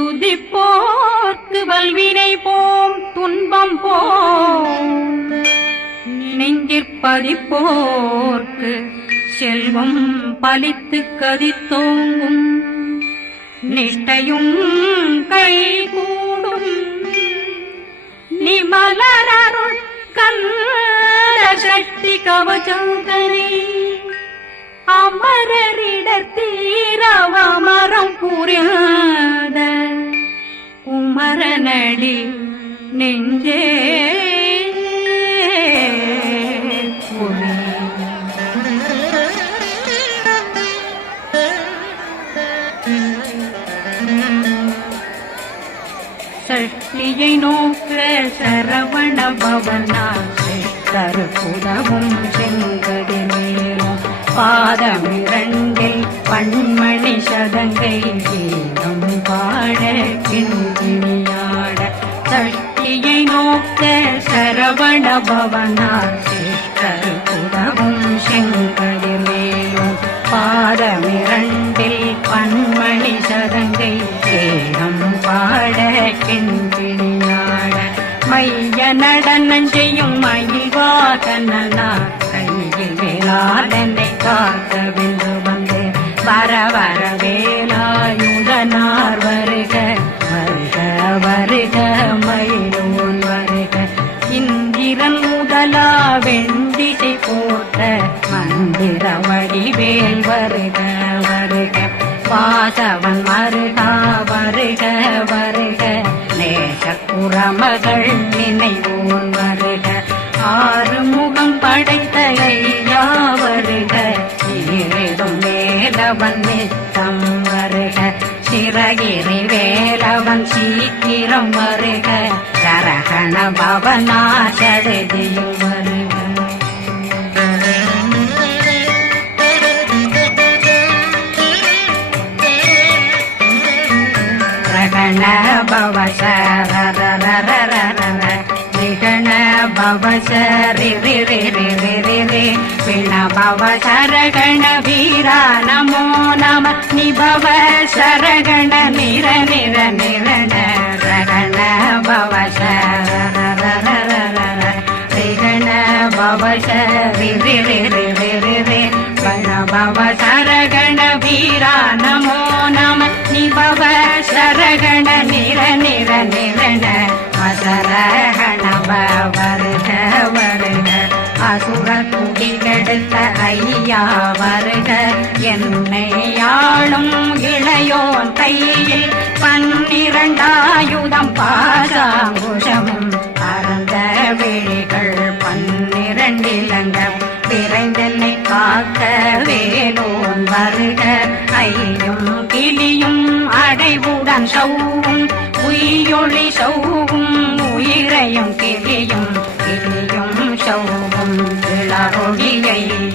துதிப்போர்க்கு வல்வினை போம் துன்பம் போம் நெஞ்சிற்பதிப்போர்க்கு செல்வம் பலித்து கதித்தோங்கும் நிஷ்டையும் கைகூடும் நிமலரருள் கந்த சக்தி கவசந்தனை அமரரிடத்தீரவமரம் புரியாத குமரனடி நெஞ்சே சஷ்டியை நோக்க சரவண பவனா கருப்புதவும் செங்கடி மேலும் பாதமிரண்டில் பண்மணி சதங்கை கீதம் பாட கிண்கிணியாட சஷ்டியை நோக்க சரவண பவனா கருப்புதவும் செங்கடி மேலும் பாதமிரண்டில் பண்மணி சதங்கை கீதம் பாட கிண்கிணியாட மைய நடனம் செய்யும் மயில் வாகனா கையில் வேளாளனை காக்க வென்று வந்து வர வர வேலாயுதனார் வருக வருக வருக மயிலோன் வருக இந்திரன் முதலா வெண்டிசை போட்ட மந்திர வடிவேல் வருக வருக வாசவன் மருகா வருக வருக நேசக்குறமகள் நினைவோன் வருக ஆறுமுகம் படைத்த ஐயா வருக ஈரிடும் வேலவன் நித்தம் வருக சிறகிரி வேலவன் சீக்கிரம் வருக சரகண பவனா சடதியும் வருக ரகண பவ சரரரரரர விகண பவ சரி ரி ரி ரி ரி ரி ரி விண பவ சரகண வீரா நமோ நம நிபவ சரகண நிர நிர நிரண ரகண பவ சரரரரரர விகண பவ சரி ரி ரி ரி ரி ரி ரி விண பவ சரகண வீரா நமோ நம நிபவ சரகண நிர நிர நிரண அசரகண வருக வருக அசுர குடிகெடுத்த ஐயா வருக என்னை ஆளும் இளையோன் கையில் 12 பாசாங்குஷமும் பரந்த விழிகள் 12 இலங்கம் விரைந்தென்னை காக்க வேலோன் வருக ஐயும் கிளியும் அடைவுடன் சௌவும் உயிரொளி சௌவும் உயிரையும் கிளியும் கிளியும் சௌவும் இளரொளியையும்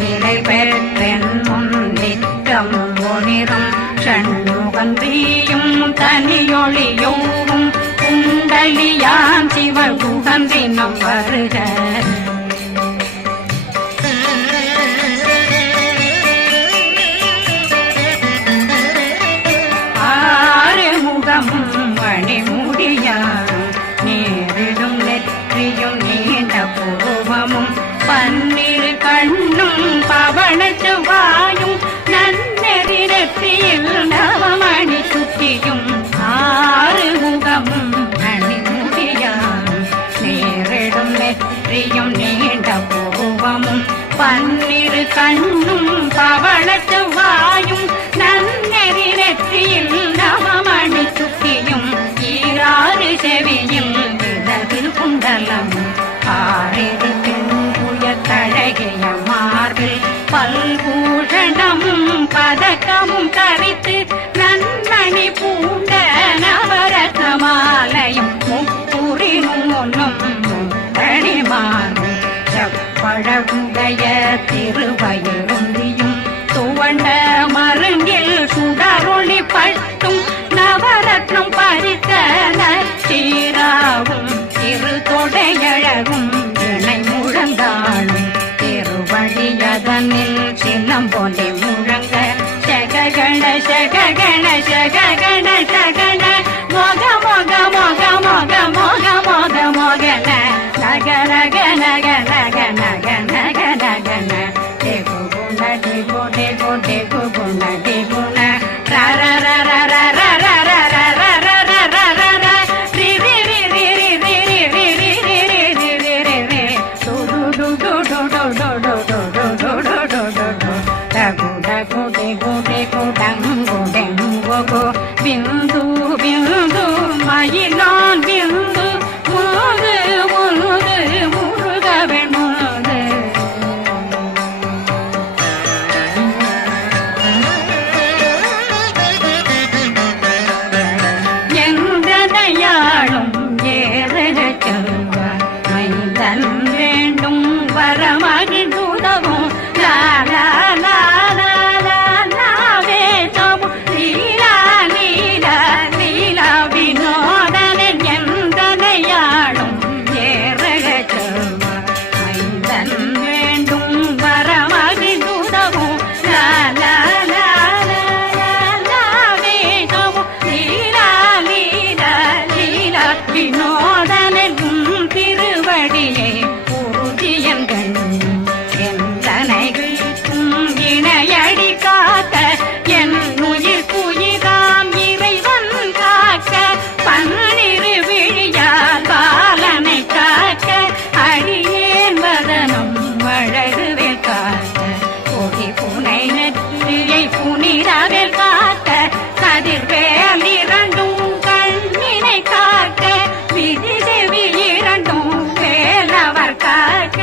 நிலை பெற்றென் முன் நிற்கம் ஒளிரும் சண்முகன் வீயும் தனியொளியோவும் குண்டலியான் சிவ குகந்தினம் வருக மணிமுடியாரும் நேரிடும் நெற்றியும் நீண்ட பூவமும் 12 கண்ணும் பவன செவ்வாயும் நன்னெறி நெற்றியில் நவமணி சுற்றியும் 6 முகமும் மணிமுடியாரும் நேரிடும் நெற்றியும் நீண்ட பூவமும் 12 கண்ணும் பவன செவ்வாயும் நன்னெறி நெற்றியில் நவமணி சுற்றியும் 6 செவியும் விதவில் குண்டலம் 6 பின்புய தழகிய மார்பில் பல்பூஷணமும் பதக்கமும் தரித்து நன்மணி பூண்ட நவரத்ன மாலையும் முப்புரி நூலும் தனிமானும் செப்பழகுடைய திருவயிருந்தியும் துவண்ட மருங்கில் சுடரொளி பட்டும் நவரத்னம் பறித்த நச்சீராவும் திரு தொடையழகும் இணை முழந்தாளும் திருவடியதனில் சின்னம் போலே முழங்க சககண சககண சககண சகண டெகு டெகு டெகு குண டெகுண ர ர ர ர ர ர ர ர ர ர ர ர ர ர ர ரி ரி ரி ரி ரி ரி ரி ரி ரி ரி ரி ரி ரி ரி ரி டு டு டு டு டு டு டு டு டு டு டு டு டு டு டகு டகு டெகு டெகு டங்கு டெங்கு கு பிந்து பிந்து மயிலான் பிந்து முது முது முருகவன் முது எந்தனையாளும் ஏறச் செல்வார் மைந்தன் வேண்டும் வரமகிழ்ந்துதவும் லா லா லா லா லா லாவே சமு லீலா லீலா லீலா வினோதனன் எந்தனையாளும் ஏறச் செல்வார் மைந்தன் வேண்டும் வரமகிழ்ந்துதவும் லா லா லா லா லா லாவே சமு லீலா லீலா லீலா வினோதனன் திருவடியை உறுதியங்கள் எந்தனைகளுக்கும் இணையடி காக்க என் உயிர் குயிராம் இறைவன் காக்க பன்னிரு விழியால் பாலனை காக்க அடியேன் வதனம் வழகுவேல் காக்க கொடி புனை நெற்றியை புனிதவேல் காக்க கதிர்வேல் இரண்டும் கண்ணினை காக்க விதி செவி இரண்டும் வேலவர் காக்க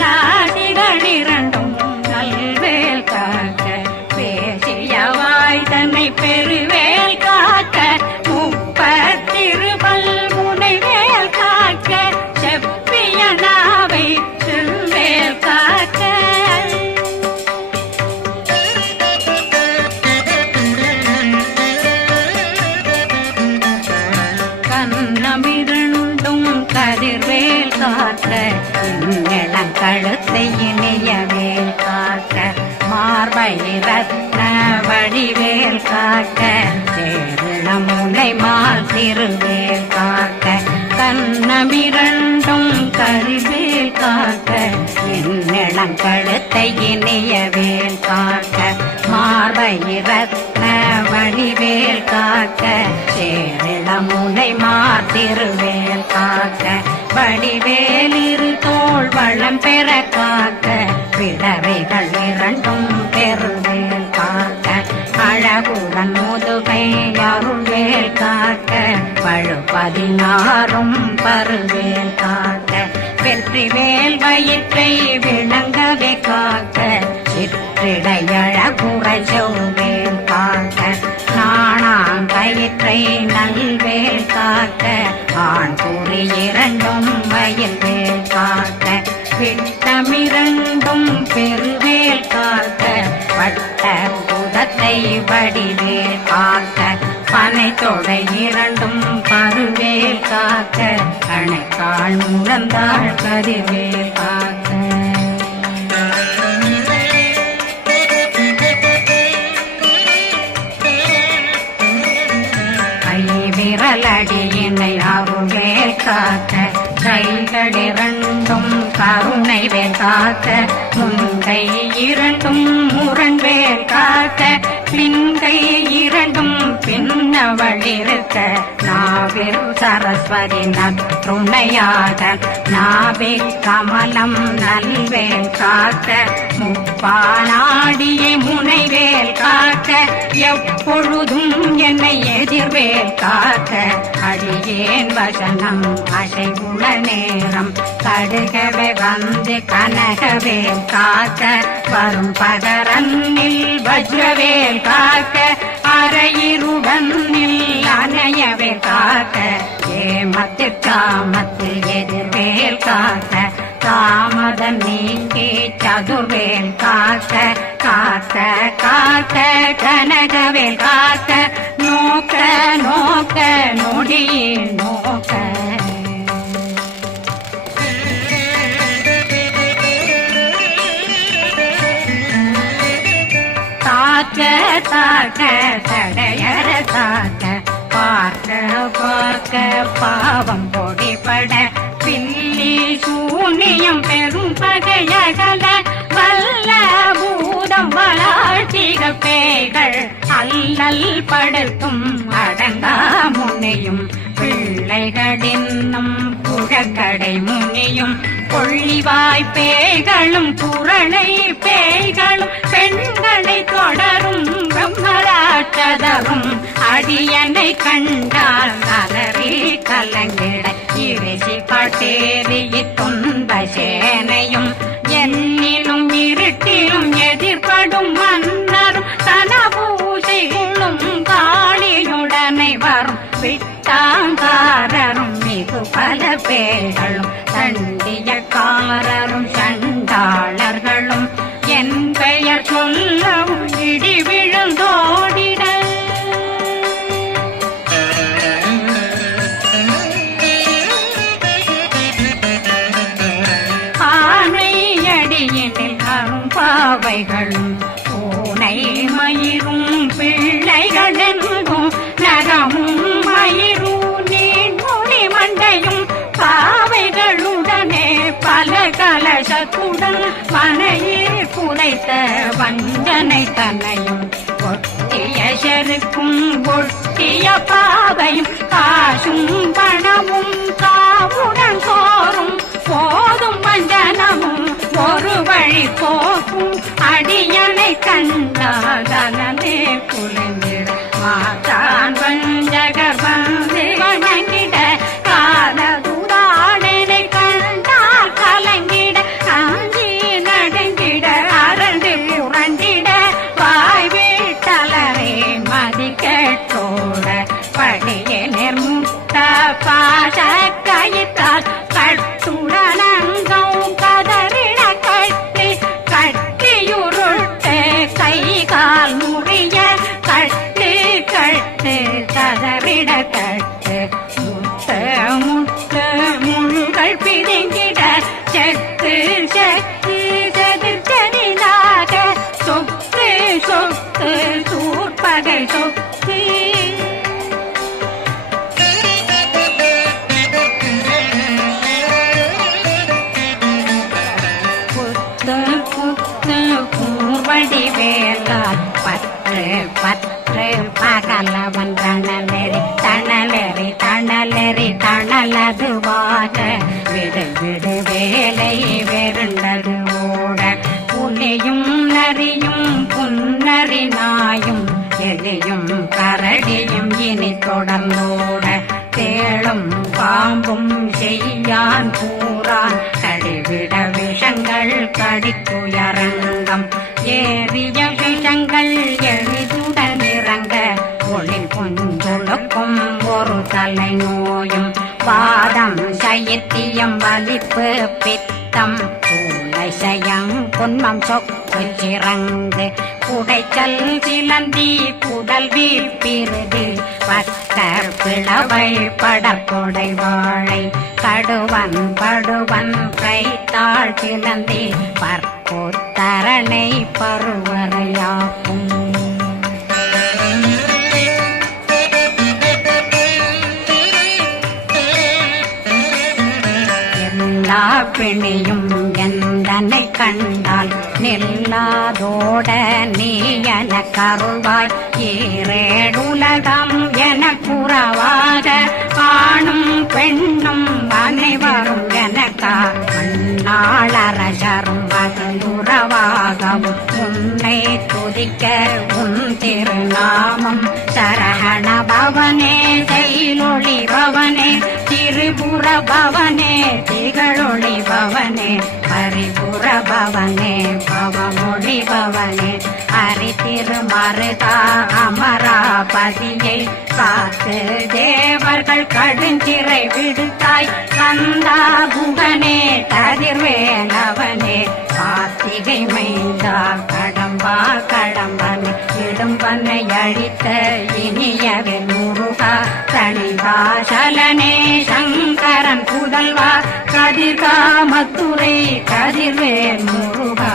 நாசிகள் இரண்டும் நல்வேல் காக்க பேசியவாய் தன்னை பெருவேல் காக்க முப்பத்திருபல் முனைவேல் காக்க செப்பிய நாவை செல்வேல் காக்க கண்ணமிரண்டும் கதிர்வேல் காக்க இளங்கழுத்தை இணையவேல் காக்க மார்பை ரத்ன வடிவேல் காக்க சேரணமுனை மால் திருவேல் காக்க கண்ணமிரண்டும் கதிர்வேல் காக்க இளங்கழுத்தை இணையவேல் காக்க மார்பை ரத்ன வடிவேல் காக்க சேரணமுனை மால் திருவேல் காக்க வடிவேல் இரு தோள் வளம் பெற காக்க பிறவைகள் இரண்டும் பெருவேல் காக்க அழகுடன் முதுகை அருள்வேல் காக்க பழுப்பதினாரும் பருவேல் காக்க வெற்றிவேல் வயிற்றை விளங்கவே காக்க சிற்றிடையழகுறை செவ்வேல் காக்க நாணாங்கயிற்றை நல்வேல் காக்க ஆண் குறி இரண்டும் வயல்வேல் காக்க விட்டமிரண்டும் பெருவேல் காக்க வட்ட புதத்தை வடிவேல் காக்க பனை தொடை இரண்டும் பருவேல் காக்க அணைக்கால் முழந்தாள் கதிர்வேல் காக்க விரலடியினை அருள்வேல் காக்க கைகளிரண்டும் கருணை வேல் காக்க முன்கை இரண்டும் முரண்வேல் காக்க பின்கை இரண்டும் பின்னவளிருக்க நாவில் சரஸ்வதி நற்றுணையாக நாவே கமலம் நல்வேல் காக்க முப்பானாடியை முனைவேல் காக்க எப்பொழுதும் என்னை எதிர்வேல் காக்க அடியேன் வசனம் அசைவுள்ள நேரம் கடுகவே வந்து கனகவேல் காக்க வரும் பகரன்னில் வஜ்ரவேல் காக்க அரையிருடனில் அணையவேல் காக்க ஏமத்திற்காமத்தில் எதிர்வேல் காக்க தாமதம் நீக்கி சதுர்வேல் காக்க காக்க காக்க கனகவேல் காக்க நோக்க நோக்க நொடியில் நோக்க தாக்க தாக்க தடையற தாக்க பார்க்க பார்க்க பாவம் பொடிபட பில்லி சூனியம் பெரும் பகையகல வல்ல பூதம் வளாட்டிக பேய்கள் அல்லல் படுத்தும் அடங்கா முனையும் பிள்ளைகளின்னும் புழக்கடை முனியும் கொள்ளிவாய் பேய்களும் குரணை பேய்களும் பெண்களை தொடரும் பிரம்மராட்சதரும் அடியனை கண்டால் அலறி கலங்கிட இறைசி பட்டேறிய துன்ப சேனையும் என்னிலும் இருட்டிலும் எதிர்படும் மன்னரும் தனபூசைகளும் காளியுடனை வரும் விட்டாங்காரரும் மிகு பல பேர்களும் தண்டியக்காரரும் சண்டாளர்களும் என் பெயர் சொல்லவும் இடி விழுந்தோடிட ஆனையடியினில் அரும்பாவைகளும் பூனை மயிரும் பிள்ளைகளெங்கும் நகமும் மயிரும் நீர்மொழி மண்டையும் பாவைகளுடனே பல கலசத்துடன் மனையில் புதைத்த வஞ்சனை தன்னையும் ஒட்டிய செருக்கும் ஒட்டிய பாவையும் காசும் பணமும் காவுடன் சோறும் போதும் வஞ்சனமும் ஒரு வழி போக்கும் அடியனை கண்டாதனே குளிர்ந்திட மாதான் வஞ்சகர் வந்து வணங்கிட காலதுராடனை கண்டால் கலங்கிட காஞ்சி நடுங்கிட அரண்டு புரண்டிட வாய் வீட்டலரே மதிக்கட்டோட படிய நிர்முட்ட பாச கயிற்றால் கட்டுடனங்கும் கதறிட கட்டி கட்டியுருட்டு கை கால் முறிய கட்டு கட்டு கதறிட கட்டு முட்ட முட்ட முள்கள் பிதுங்கிட செத்து செத்து செதிர்ச்சனிதாக சொத்து சொத்து சூர்பகை சொத்து கூர்வடி வேலால் பற்று பற்று பகலவன் தணலெறி தணலெறி தணலெறி தணலதுவாக விடு விடு வேலை வெருண்டது ஓட புலியும் நரியும் புன்னரி நாயும் எலியும் கரடியும் இனி தொடர்ந்தோட தேளும் பாம்பும் செய்யான் கூறான் கடிவிட விஷங்கள் கடித்துயரங்கம் ஏறிய விஷங்கள் எளிதுடன் இறங்க ஒளி கொஞ்சொழுக்கும் ஒரு தலை நோயும் பாதம் சைத்தியம் வலிப்பு பித்தம் சயம் பொன்மம் சொக்கு சிறங்கு குடைச்சல் சிலந்தி குடல் வீழ்பிருது பட்டர் பிளவை படற்கொடை வாழை கடுவன் படுவன் கைத்தாள் சிலந்தி பற்போத்தரணை பருவரையாக்கும் எல்லா பிணியும் எந்தனை கண்டால் நில்லாதோட நீ என கருள்வாய் ஈரேடுலகம் என குறவாக ஆணும் பெண்ணும் அனைவரும் எனக்கா மண்ணாளரசரும் மதுரவாகவும் உன்னை துதிக்க உன் திருநாமம் சரகண பவனே செயலொளி பவனே திரிபுர பவனே திகழொளி பவனே பரிபுர பவனே பவமொழி பவனே ஹரி திருமருதா அமராபதியை காத்து தேவர்கள் கடுஞ்சிறை விடுத்தாய் கந்தா புகனே கதிர்வேலவனே கார்த்திகை மைந்தா கடம்பா கடம்பனை இடும்பனை அழித்த இனியவன் முருகா தனிவாசலனே சங்கரன் புதல்வா கதிர்காமத்துறை கதிர்வேல் முருகா.